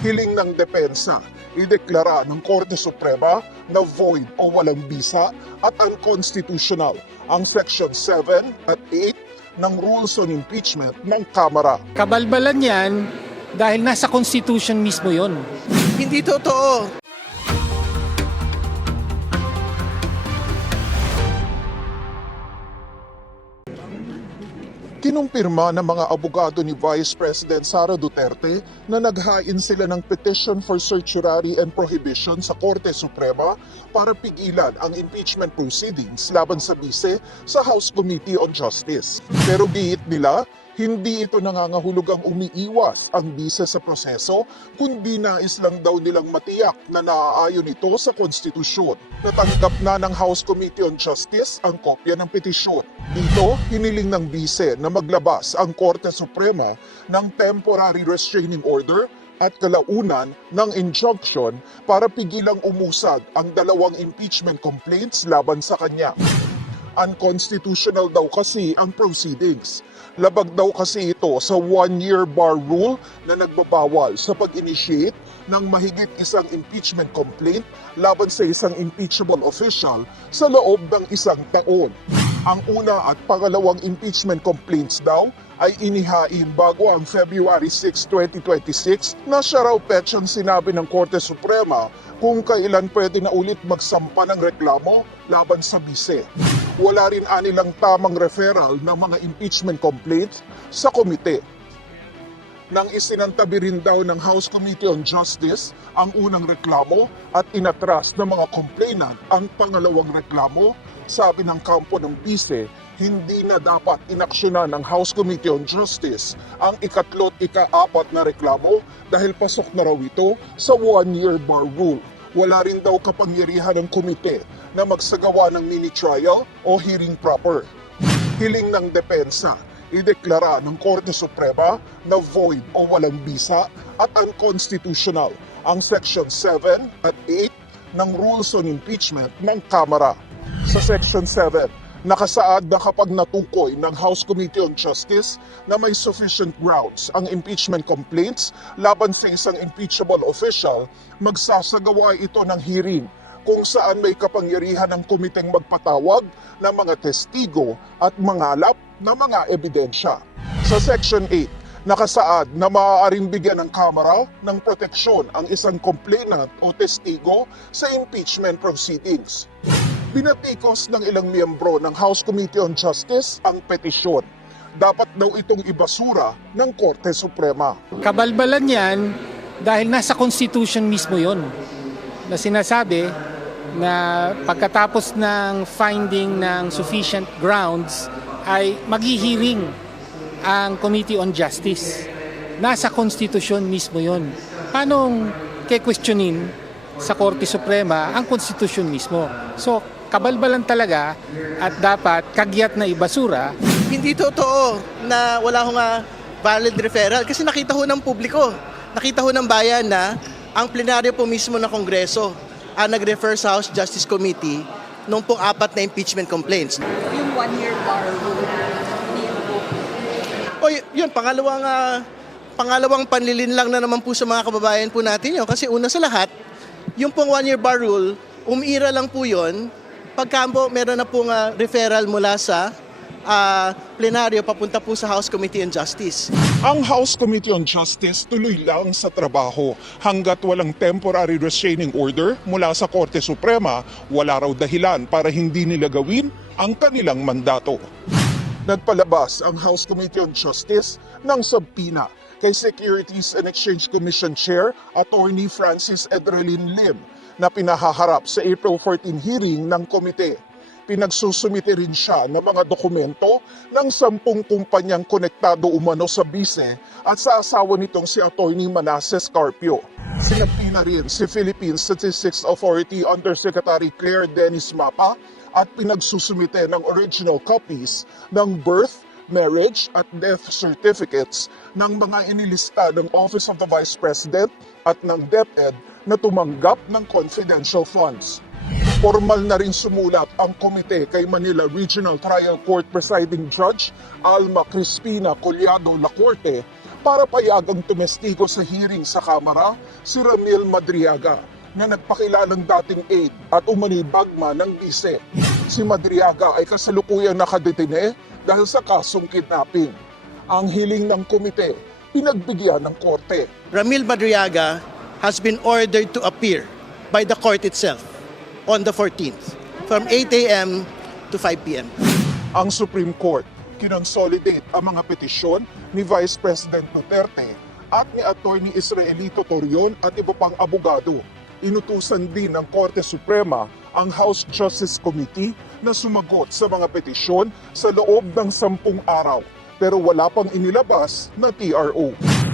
Hiling ng depensa, ideklara ng Korte Suprema na void o walang bisa at unconstitutional ang Section 7 at 8 ng Rules on Impeachment ng Kamara. Kabalbalan yan dahil nasa Constitution mismo yon. Hindi totoo. Kinumpirma ng mga abogado ni Vice President Sara Duterte na naghain sila ng petition for certiorari and prohibition sa Korte Suprema para pigilan ang impeachment proceedings laban sa bise sa House Committee on Justice. Pero giit nila, hindi ito nangangahulugang umiiwas ang bise sa proseso, kundi nais lang daw nilang matiyak na naaayon ito sa konstitusyon. Natanggap na ng House Committee on Justice ang kopya ng petisyon. Dito, hiniling ng bise na maglabas ang Korte Suprema ng temporary restraining order at kalaunan ng injunction para pigilang umusad ang dalawang impeachment complaints laban sa kanya. Unconstitutional daw kasi ang proceedings. Labag daw kasi ito sa one-year bar rule na nagbabawal sa pag-initiate ng mahigit isang impeachment complaint laban sa isang impeachable official sa loob ng isang taon. Ang una at pangalawang impeachment complaints daw ay inihain bago ang February 6, 2026 na siya raw petsang sinabi ng Korte Suprema kung kailan pwede na ulit magsampa ng reklamo laban sa bise. Wala rin anilang tamang referral ng mga impeachment complaints sa komite. Nang isinantabi rin daw ng House Committee on Justice ang unang reklamo at inatras ng mga complainant ang pangalawang reklamo, sabi ng kampo ng bise, hindi na dapat inaksyonan ng House Committee on Justice ang ikatlo't ika-apat na reklamo dahil pasok na raw ito sa one-year bar rule. Wala rin daw kapangyarihan ng komite na magsagawa ng mini-trial o hearing proper. Hiling ng depensa, ideklara ng Korte Suprema na void o walang bisa at unconstitutional ang Section 7 at 8 ng Rules on Impeachment ng Kamara. Sa Section 7, nakasaad na kapag natukoy ng House Committee on Justice na may sufficient grounds ang impeachment complaints laban sa isang impeachable official, magsasagawa ito ng hearing kung saan may kapangyarihan ng komiteng magpatawag ng mga testigo at mangalap ng mga ebidensya. Sa Section 8, nakasaad na maaaring bigyan ng Kamara ng proteksyon ang isang complainant o testigo sa impeachment proceedings. Binatikos ng ilang miyembro ng House Committee on Justice ang petisyon. Dapat daw itong ibasura ng Korte Suprema. Kabalbalan yan dahil nasa Constitution mismo yon na sinasabi na pagkatapos ng finding ng sufficient grounds ay maghihiring ang Committee on Justice. Nasa Constitution mismo yon. Paano ke-questionin sa Korte Suprema ang Constitution mismo? So, kabalbalan talaga at dapat kagyat na ibasura. Hindi totoo na wala akong valid referral kasi nakita ho ng publiko, nakita ho ng bayan na ang plenaryo po mismo ng Kongreso nag-refer sa House Justice Committee nung pong 4 na impeachment complaints. Yung one-year bar rule, hindi yun po. O yun, pangalawang panlilin lang na naman po sa mga kababayan po natin yun. Kasi una sa lahat, yung pong one-year bar rule, umiira lang po yun pagka po meron na pong referral mula sa plenaryo papunta po sa House Committee on Justice. Ang House Committee on Justice tuloy lang sa trabaho. Hanggat walang temporary restraining order mula sa Korte Suprema, wala raw dahilan para hindi nila gawin ang kanilang mandato. Nagpalabas ang House Committee on Justice ng subpoena kay Securities and Exchange Commission Chair Attorney Francis Edralin Lim na pinahaharap sa April 14 hearing ng komite. Pinagsusumite rin siya ng mga dokumento ng 10 kumpanyang konektado umano sa bise at sa asawa nitong si Attorney Manasseh Carpio. Sinagpina rin si Philippine Statistics Authority Undersecretary Claire Dennis Mapa at pinagsusumite ng original copies ng birth, marriage at death certificates ng mga inilista ng Office of the Vice President at ng DepEd na tumanggap ng confidential funds. Formal na rin sumulat ang komite kay Manila Regional Trial Court Presiding Judge Alma Crispina Collado Lacorte para payagang tumestigo sa hearing sa Kamara si Ramil Madriaga na nagpakilalang dating aide at umano'y bagma ng bise. Si Madriaga ay kasalukuyang nakadetine dahil sa kasong kidnapping. Ang hiling ng komite, pinagbigyan ng korte. Ramil Madriaga has been ordered to appear by the court itself on the 14th from 8 a.m. to 5 p.m. Ang Supreme Court kinonsolidate ang mga petisyon ni Vice President Duterte at ni Attorney Israelito Torion at iba pang abogado. Inutusan din ng Korte Suprema ang House Justice Committee na sumagot sa mga petisyon sa loob ng 10 araw pero wala pang inilabas na TRO.